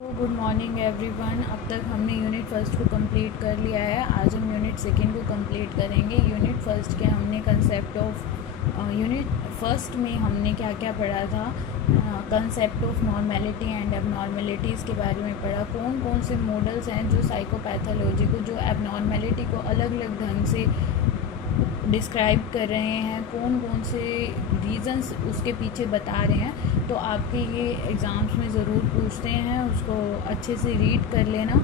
Good morning everyone. अब तक हमने यूनिट फर्स्ट को कंप्लीट कर लिया है। आज हम यूनिट सेकंड को कंप्लीट करेंगे। यूनिट फर्स्ट के हमने कंसेप्ट ऑफ यूनिट फर्स्ट में हमने क्या क्या पढ़ा था। Concept of normality and abnormalities के बारे में पढ़ा। कौन कौन से मॉडल्स हैं जो साइकोपैथोलॉजी को, जो एबनॉर्मेलिटी को अलग अलग ढंग से डिस्क्राइब कर रहे हैं, कौन कौन से रीज़न्स उसके पीछे बता रहे हैं। तो आपके ये एग्ज़ाम्स में ज़रूर पूछते हैं, उसको अच्छे से रीड कर लेना।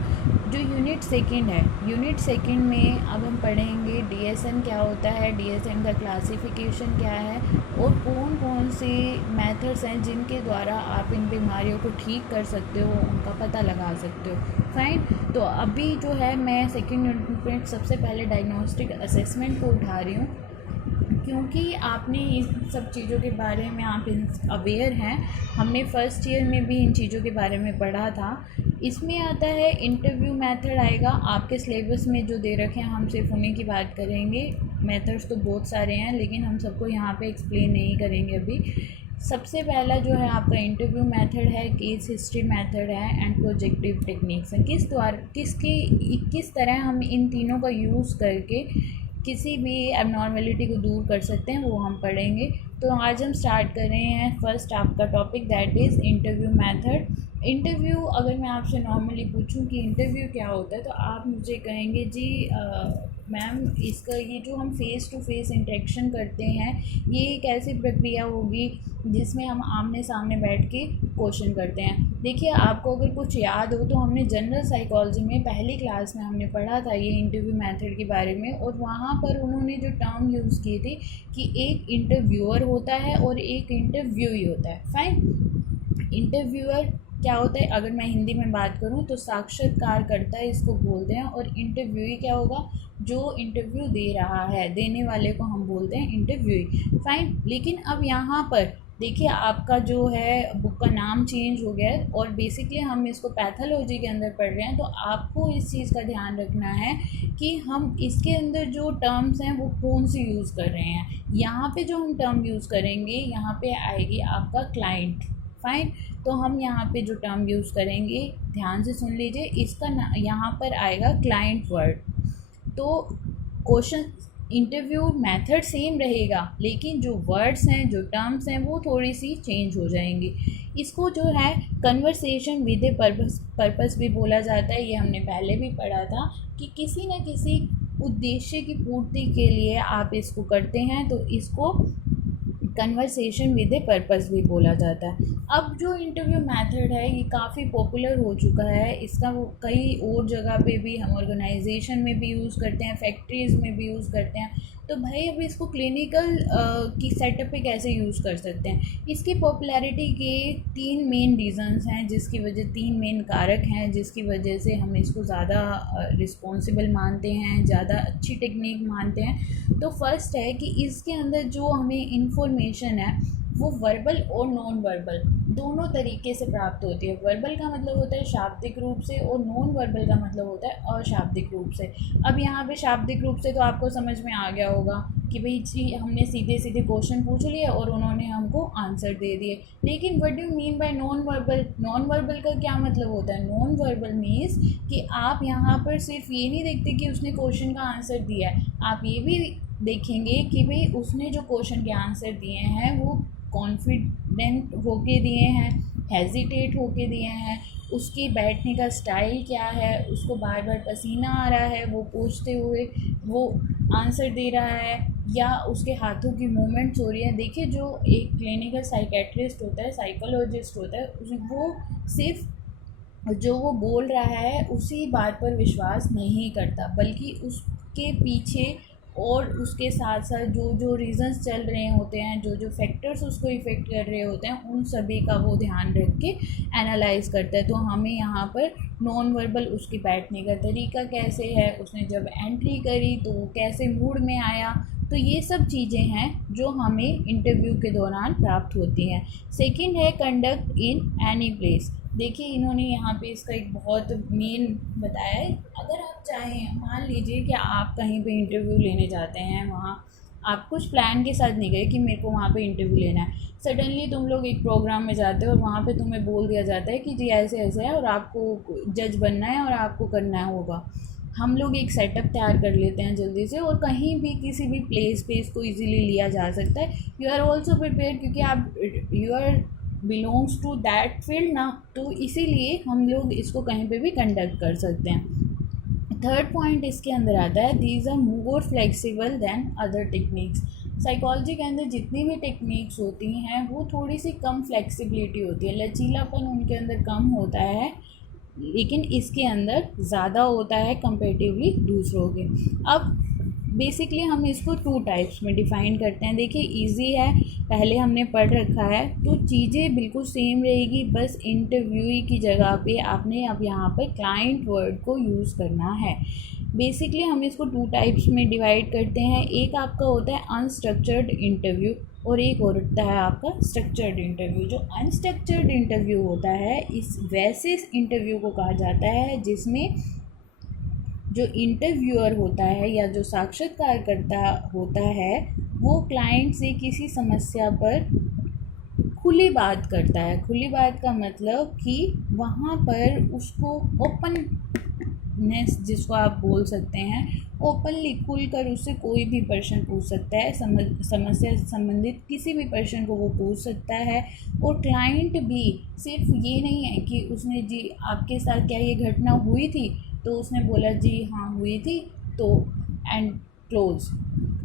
जो यूनिट सेकंड है, यूनिट सेकंड में अब हम पढ़ेंगे डीएसएम क्या होता है, डीएसएम का क्लासिफिकेशन क्या है और कौन कौन से मेथड्स हैं जिनके द्वारा आप इन बीमारियों को ठीक कर सकते हो, उनका पता लगा सकते हो। फाइन। तो अभी जो है मैं सेकंड यूनिट में सबसे पहले डायग्नोस्टिक असेसमेंट को उठा रही हूँ, क्योंकि आपने इन सब चीज़ों के बारे में आप अवेयर हैं। हमने फर्स्ट ईयर में भी इन चीज़ों के बारे में पढ़ा था। इसमें आता है इंटरव्यू मेथड आएगा आपके सिलेबस में जो दे रखे हैं। हम सिर्फ उन्हीं की बात करेंगे। मेथड्स तो बहुत सारे हैं लेकिन हम सबको यहाँ पे एक्सप्लेन नहीं करेंगे अभी। सबसे पहला जो है आपका इंटरव्यू मेथड है, केस हिस्ट्री मेथड है एंड प्रोजेक्टिव टेक्निक्स है। किस तरह हम इन तीनों का यूज़ करके किसी भी एबनॉर्मेलिटी को दूर कर सकते हैं, वो हम पढ़ेंगे। तो आज हम स्टार्ट कर रहे हैं फर्स्ट आपका topic, that is interview method. Interview, अगर मैं आपसे नॉर्मली पूछूं कि इंटरव्यू क्या होता है तो आप मुझे कहेंगे जी मैम इसका ये जो हम फ़ेस टू फेस इंटरेक्शन करते हैं ये एक ऐसी प्रक्रिया होगी जिसमें हम आमने सामने बैठ के क्वेश्चन करते हैं। देखिए, आपको अगर कुछ याद हो तो हमने जनरल साइकोलॉजी में पहली क्लास में हमने पढ़ा था ये इंटरव्यू मेथड के बारे में, और वहाँ पर उन्होंने जो टर्म यूज़ की थी कि एक इंटरव्यूअर होता है और एक इंटरव्यूई होता है। फाइन। इंटरव्यूअर क्या होता है, अगर मैं हिंदी में बात करूं तो साक्षात्कारकर्ता इसको बोलते हैं, और इंटरव्यूई क्या होगा, जो इंटरव्यू दे रहा है, देने वाले को हम बोलते हैं इंटरव्यूई। फाइन। लेकिन अब यहाँ पर देखिए आपका जो है बुक का नाम चेंज हो गया है और बेसिकली हम इसको पैथोलॉजी के अंदर पढ़ रहे हैं। तो आपको इस चीज़ का ध्यान रखना है कि हम इसके अंदर जो टर्म्स हैं वो कौन सी यूज़ कर रहे हैं। यहाँ पे जो हम टर्म यूज़ करेंगे, यहाँ पे आएगी आपका क्लाइंट। फाइन। तो हम यहाँ पे जो टर्म यूज़ करेंगे ध्यान से सुन लीजिए, इसका यहाँ पर आएगा क्लाइंट वर्ड। तो क्वेश्चन इंटरव्यू मेथड सेम रहेगा लेकिन जो वर्ड्स हैं, जो टर्म्स हैं वो थोड़ी सी चेंज हो जाएंगी। इसको जो है कन्वर्सेशन विद ए पर्पस भी बोला जाता है। ये हमने पहले भी पढ़ा था कि किसी न किसी उद्देश्य की पूर्ति के लिए आप इसको करते हैं, तो इसको कन्वर्सेशन विद ए पर्पस भी बोला जाता है। अब जो इंटरव्यू मेथड है ये काफ़ी पॉपुलर हो चुका है। इसका वो कई और जगह पे भी हम ऑर्गेनाइजेशन में भी यूज़ करते हैं, फैक्ट्रीज़ में भी यूज़ करते हैं। तो भाई अब इसको क्लिनिकल की सेटअप पे कैसे यूज़ कर सकते हैं। इसकी पॉपुलैरिटी के तीन मेन रीज़न्स हैं, जिसकी वजह तीन मेन कारक हैं जिसकी वजह से हम इसको ज़्यादा रिस्पॉन्सिबल मानते हैं, ज़्यादा अच्छी टेक्निक मानते हैं। तो फर्स्ट है कि इसके अंदर जो हमें इंफॉर्मेशन है वो वर्बल और नॉन वर्बल दोनों तरीके से प्राप्त होती है। वर्बल का मतलब होता है शाब्दिक रूप से और नॉन वर्बल का मतलब होता है अशाब्दिक रूप से। अब यहाँ पे शाब्दिक रूप से तो आपको समझ में आ गया होगा कि भाई जी हमने सीधे सीधे क्वेश्चन पूछ लिए और उन्होंने हमको आंसर दे दिए। लेकिन what do mean by non verbal? Non verbal का क्या मतलब होता है? नॉन वर्बल मीन्स कि आप यहाँ पर सिर्फ ये नहीं देखते कि उसने क्वेश्चन का आंसर दिया है, आप ये भी देखेंगे कि भाई उसने जो क्वेश्चन के आंसर दिए हैं वो कॉन्फिडेंट होके दिए हैं, हेजिटेट होके दिए हैं, उसकी बैठने का स्टाइल क्या है, उसको बार बार पसीना आ रहा है वो पूछते हुए वो आंसर दे रहा है, या उसके हाथों की मूवमेंट्स हो रही है। देखिए, जो एक क्लिनिकल साइकेट्रिस्ट होता है, साइकोलॉजिस्ट होता है, वो सिर्फ जो वो बोल रहा है उसी बात पर विश्वास नहीं करता, बल्कि उसके पीछे और उसके साथ साथ जो जो रीज़न्स चल रहे होते हैं, जो जो फैक्टर्स उसको इफ़ेक्ट कर रहे होते हैं, उन सभी का वो ध्यान रख के एनालाइज करता है। तो हमें यहाँ पर नॉन वर्बल, उसकी बैठने का तरीका कैसे है, उसने जब एंट्री करी तो वो कैसे मूड में आया, तो ये सब चीज़ें हैं जो हमें इंटरव्यू के दौरान प्राप्त होती हैं। सेकंड है कंडक्ट इन एनी प्लेस। देखिए, इन्होंने यहाँ पे इसका एक बहुत मेन बताया है। अगर आप चाहें, मान लीजिए कि आप कहीं पे इंटरव्यू लेने जाते हैं, वहाँ आप कुछ प्लान के साथ नहीं गए कि मेरे को वहाँ पे इंटरव्यू लेना है। सडनली तुम लोग एक प्रोग्राम में जाते हो और वहाँ पे तुम्हें बोल दिया जाता है कि जी ऐसे ऐसे है और आपको जज बनना है और आपको करना होगा। हम लोग एक सेटअप तैयार कर लेते हैं जल्दी से, और कहीं भी किसी भी प्लेस पे इसको इजीली लिया जा सकता है। यू आर ऑल्सो प्रिपेयर, क्योंकि आप you are belongs to that field ना, तो इसीलिए हम लोग इसको कहीं पे भी कंडक्ट कर सकते हैं। थर्ड पॉइंट इसके अंदर आता है, these are more flexible than other techniques. Psychology के अंदर जितनी भी टेक्निक्स होती हैं वो थोड़ी सी कम फ्लेक्सिबिलिटी होती है, लचीलापन उनके अंदर कम होता है, लेकिन इसके अंदर ज़्यादा होता है कंपेरेटिवली दूसरों के। अब बेसिकली हम इसको 2 टाइप्स में डिफ़ाइन करते हैं। देखिए इजी है, पहले हमने पढ़ रखा है तो चीज़ें बिल्कुल सेम रहेगी, बस इंटरव्यूई की जगह पे आपने अब यहाँ पर क्लाइंट वर्ड को यूज़ करना है। बेसिकली हम इसको 2 टाइप्स में डिवाइड करते हैं। एक आपका होता है अनस्ट्रक्चर्ड इंटरव्यू और एक होता है आपका स्ट्रक्चर्ड इंटरव्यू। जो अनस्ट्रक्चर्ड इंटरव्यू होता है इस वैसे इंटरव्यू को कहा जाता है जिसमें जो इंटरव्यूअर होता है या जो साक्षात्कारकर्ता होता है वो क्लाइंट से किसी समस्या पर खुली बात करता है। खुली बात का मतलब कि वहाँ पर उसको ओपननेस जिसको आप बोल सकते हैं, ओपनली खुल कर उससे कोई भी प्रश्न पूछ सकता है, समस्या से संबंधित किसी भी प्रश्न को वो पूछ सकता है। और क्लाइंट भी सिर्फ ये नहीं है कि उसने जी आपके साथ क्या ये घटना हुई थी, तो उसने बोला जी हाँ हुई थी तो एंड क्लोज,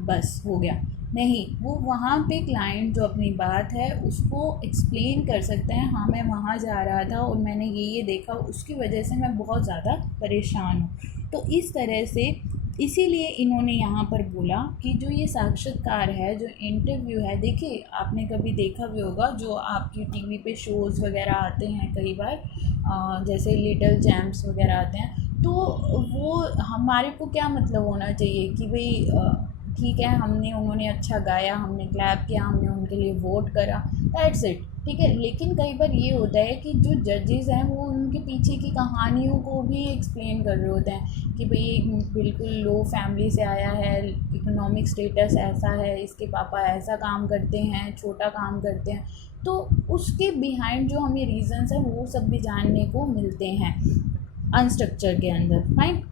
बस हो गया। नहीं, वो वहाँ पे क्लाइंट जो अपनी बात है उसको एक्सप्लेन कर सकते हैं, हाँ मैं वहाँ जा रहा था और मैंने ये देखा, उसकी वजह से मैं बहुत ज़्यादा परेशान हूँ। तो इस तरह से इसीलिए इन्होंने यहाँ पर बोला कि जो ये साक्षात्कार है, जो इंटरव्यू है, देखिए आपने कभी देखा भी होगा जो आपकी टीवी पे शोज़ वगैरह आते हैं कई बार, जैसे लिटिल चैम्प्स वगैरह आते हैं, तो वो हमारे को क्या मतलब होना चाहिए कि भाई ठीक है उन्होंने अच्छा गाया, हमने क्लैप किया, हमने उनके लिए वोट करा, दैट्स इट, ठीक है। लेकिन कई बार ये होता है कि जो जजेस हैं वो उनके पीछे की कहानियों को भी एक्सप्लेन कर रहे होते हैं कि भाई एक बिल्कुल लो फैमिली से आया है, इकोनॉमिक स्टेटस ऐसा है, इसके पापा ऐसा काम करते हैं, छोटा काम करते हैं, तो उसके बिहाइंड जो हमें रीज़न्स हैं वो सब भी जानने को मिलते हैं अनस्ट्रक्चर के अंदर, फाइन।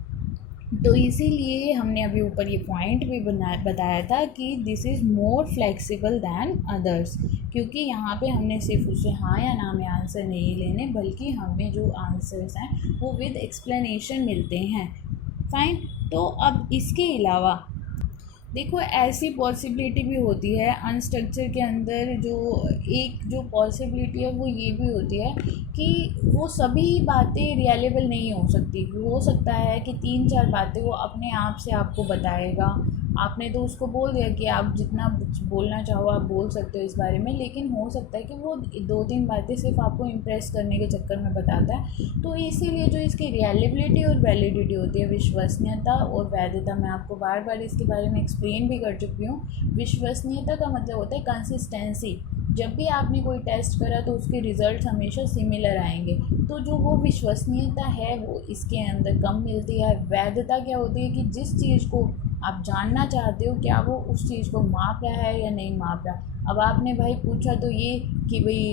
तो इसीलिए हमने अभी ऊपर ये पॉइंट भी बताया था कि this is more flexible than others, क्योंकि यहाँ पे हमने सिर्फ उसे हाँ या ना में आंसर नहीं लेने, बल्कि हमें जो आंसर्स हैं वो विद एक्सप्लेनेशन मिलते हैं, फाइन। तो अब इसके अलावा देखो ऐसी पॉसिबिलिटी भी होती है अनस्ट्रक्चर के अंदर, जो पॉसिबिलिटी है वो ये भी होती है कि वो सभी बातें रियलेबल नहीं हो सकती। हो सकता है कि 3-4 बातें वो अपने आप से आपको बताएगा, आपने तो उसको बोल दिया कि आप जितना बोलना चाहो आप बोल सकते हो इस बारे में, लेकिन हो सकता है कि वो 2-3 बातें सिर्फ आपको इम्प्रेस करने के चक्कर में बताता है। तो इसीलिए जो इसकी रियलेबिलिटी और वैलिडिटी होती है, विश्वसनीयता और वैधता, मैं आपको बार बार इसके बारे में एक्सप्लेन भी कर चुकी हूँ। विश्वसनीयता का मतलब होता है कंसिस्टेंसी। जब भी आपने कोई टेस्ट करा तो उसके रिज़ल्ट हमेशा सिमिलर आएंगे, तो जो वो विश्वसनीयता है वो इसके अंदर कम मिलती है। वैधता क्या होती है कि जिस चीज़ को आप जानना चाहते हो क्या वो उस चीज़ को माप रहा है या नहीं माप रहा। अब आपने भाई पूछा तो ये कि भाई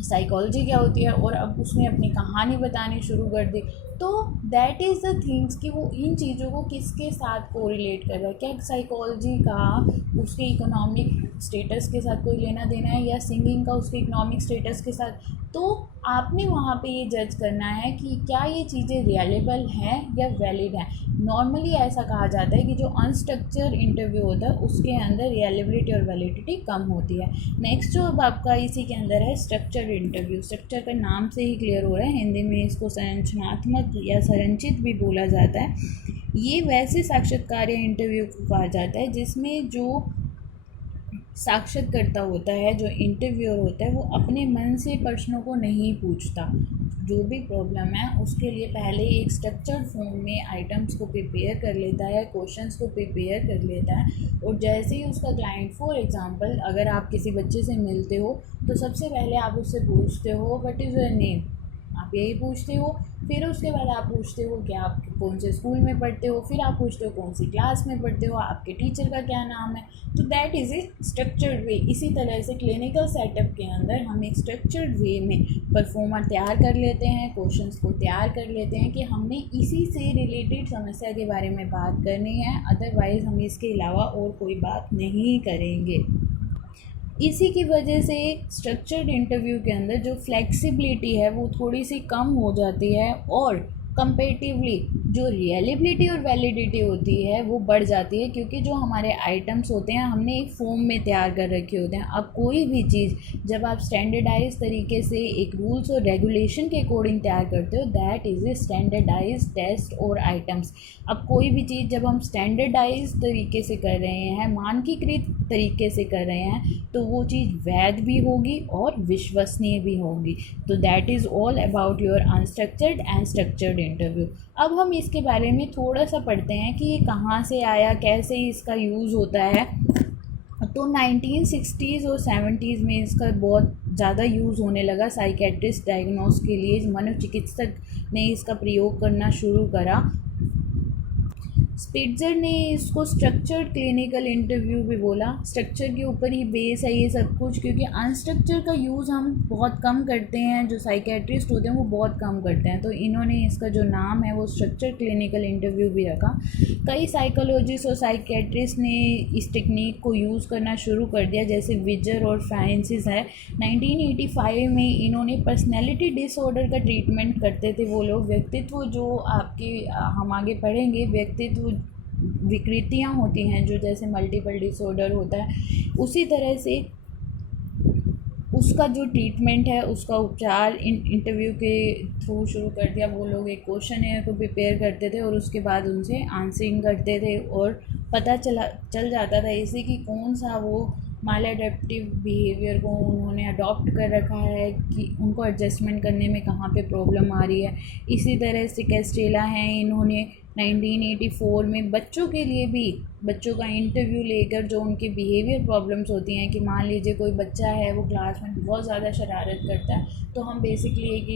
साइकोलॉजी क्या होती है, और अब उसने अपनी कहानी बतानी शुरू कर दी, तो दैट इज़ द थिंग्स कि वो इन चीज़ों को किसके साथ कोरिलेट कर रहा है। क्या साइकोलॉजी का उसके इकोनॉमिक स्टेटस के साथ कोई लेना देना है, या सिंगिंग का उसके इकोनॉमिक स्टेटस के साथ। तो आपने वहाँ पे ये जज करना है कि क्या ये चीज़ें रियलेबल हैं या वैलिड हैं। नॉर्मली ऐसा कहा जाता है कि जो अनस्ट्रक्चर्ड इंटरव्यू होता है उसके अंदर रियलेबिलिटी और वैलिडिटी कम होती है। नेक्स्ट जो अब आपका इसी के अंदर है स्ट्रक्चर्ड इंटरव्यू। स्ट्रक्चर का नाम से ही क्लियर हो रहा है, हिंदी में इसको संरचनात्मक या संरचित भी बोला जाता है। ये वैसे साक्षात्कार या इंटरव्यू को कहा जाता है जिसमें जो साक्षात्कारकर्ता होता है, जो इंटरव्यूअर होता है, वो अपने मन से प्रश्नों को नहीं पूछता। जो भी प्रॉब्लम है उसके लिए पहले एक स्ट्रक्चर्ड फॉर्म में आइटम्स को प्रिपेयर कर लेता है, क्वेश्चंस को प्रिपेयर कर लेता है, और जैसे ही उसका क्लाइंट, फॉर एग्जांपल अगर आप किसी बच्चे से मिलते हो तो सबसे पहले आप उससे पूछते हो व्हाट इज़ योर नेम, आप यही पूछते हो। फिर उसके बाद आप पूछते हो कि आप कौन से स्कूल में पढ़ते हो, फिर आप पूछते हो कौन सी क्लास में पढ़ते हो, आपके टीचर का क्या नाम है। तो that is A structured way. इसी तरह से क्लिनिकल सेटअप के अंदर हम एक स्ट्रक्चर्ड वे में परफॉर्मर तैयार कर लेते हैं, क्वेश्चंस को तैयार कर लेते हैं कि हमने इसी से रिलेटेड समस्या के बारे में बात करनी है, अदरवाइज़ हम इसके अलावा और कोई बात नहीं करेंगे। इसी की वजह से स्ट्रक्चर्ड इंटरव्यू के अंदर जो फ्लेक्सिबिलिटी है वो थोड़ी सी कम हो जाती है, और कंपेटिवली जो रियलिबिलिटी और वैलिडिटी होती है वो बढ़ जाती है, क्योंकि जो हमारे आइटम्स होते हैं हमने एक फॉर्म में तैयार कर रखे होते हैं। अब कोई भी चीज़ जब आप स्टैंडर्डाइज तरीके से एक रूल्स और रेगुलेशन के अकॉर्डिंग तैयार करते हो, that is a standardize test और आइटम्स। अब कोई भी चीज़ जब हम स्टैंडर्डाइज तरीके से कर रहे हैं, मानकीकृत तरीके से कर रहे हैं, तो वो चीज़ वैध भी होगी और विश्वसनीय भी होगी। तो that is all about your unstructured and structured interview. अब हम इसके बारे में थोड़ा सा पढ़ते हैं कि ये कहाँ से आया, कैसे इसका यूज़ होता है। तो 1960s और 70s में इसका बहुत ज़्यादा यूज़ होने लगा। साइकेट्रिस्ट डायग्नोस के लिए मनोचिकित्सक ने इसका प्रयोग करना शुरू करा। स्पिट्ज़र ने इसको स्ट्रक्चर्ड क्लिनिकल इंटरव्यू भी बोला। स्ट्रक्चर के ऊपर ही बेस है ये सब कुछ, क्योंकि अनस्ट्रक्चर का यूज़ हम बहुत कम करते हैं, जो साइकेट्रिस्ट होते हैं वो बहुत कम करते हैं। तो इन्होंने इसका जो नाम है वो स्ट्रक्चर्ड क्लिनिकल इंटरव्यू भी रखा। कई साइकोलॉजिस्ट और साइकेट्रिस्ट ने इस टेक्निक को यूज़ करना शुरू कर दिया, जैसे विजर और फ्रांसिस है। 1985 में इन्होंने पर्सनैलिटी डिसऑर्डर का ट्रीटमेंट करते थे वो लोग। व्यक्तित्व जो आपके हम आगे पढ़ेंगे, व्यक्तित्व विकृतियाँ होती हैं जो जैसे मल्टीपल डिसऑर्डर होता है, उसी तरह से उसका जो ट्रीटमेंट है, उसका उपचार इंटरव्यू के थ्रू शुरू कर दिया। वो लोग एक क्वेश्चन को प्रिपेयर करते थे और उसके बाद उनसे आंसरिंग करते थे, और पता चल जाता था इसे कि कौन सा वो मालएडेप्टिव बिहेवियर को उन्होंने अडॉप्ट कर रखा है, कि उनको एडजस्टमेंट करने में कहाँ पे प्रॉब्लम आ रही है। इसी तरह से कैस्टेला हैं, इन्होंने 1984 में बच्चों के लिए भी बच्चों का इंटरव्यू लेकर जो उनकी बिहेवियर प्रॉब्लम्स होती हैं, कि मान लीजिए कोई बच्चा है वो क्लास में बहुत ज़्यादा शरारत करता है, तो हम बेसिकली एक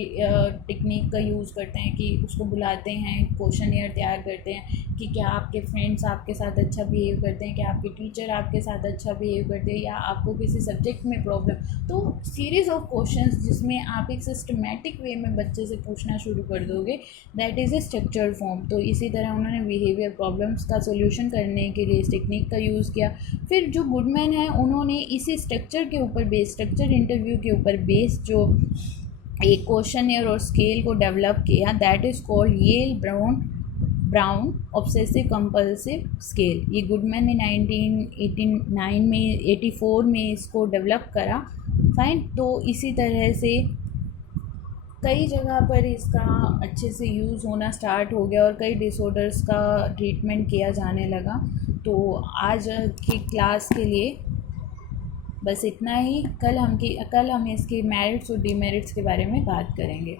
टेक्निक का यूज़ करते हैं कि उसको बुलाते हैं, क्वेश्चनियर तैयार करते हैं कि क्या आपके फ्रेंड्स आपके साथ अच्छा बिहेव करते हैं, क्या आपके टीचर आपके साथ अच्छा बिहेव करते हैं, या आपको किसी सब्जेक्ट में प्रॉब्लम। तो सीरीज़ ऑफ क्वेश्चंस जिसमें आप एक सिस्टमेटिक वे में बच्चे से पूछना शुरू कर दोगे, that is A structured form. तो इसी तरह उन्होंने बिहेवियर प्रॉब्लम्स का सोल्यूशन करने के लिए इस टेक्निक का यूज़ किया। फिर जो गुडमैन है उन्होंने इसी स्ट्रक्चर के ऊपर बेस, स्ट्रक्चर इंटरव्यू के ऊपर बेस जो एक क्वेश्चनर और स्केल को डेवलप किया, that is called Yale Brown obsessive compulsive scale. ये गुडमैन ने 1984 में इसको डेवलप करा। फाइन। तो इसी तरह से कई जगह पर इसका अच्छे से यूज़ होना स्टार्ट हो गया और कई डिसऑर्डर्स का ट्रीटमेंट किया जाने लगा। तो आज की क्लास के लिए बस इतना ही। कल हम इसके मेरिट्स और डीमेरिट्स के बारे में बात करेंगे।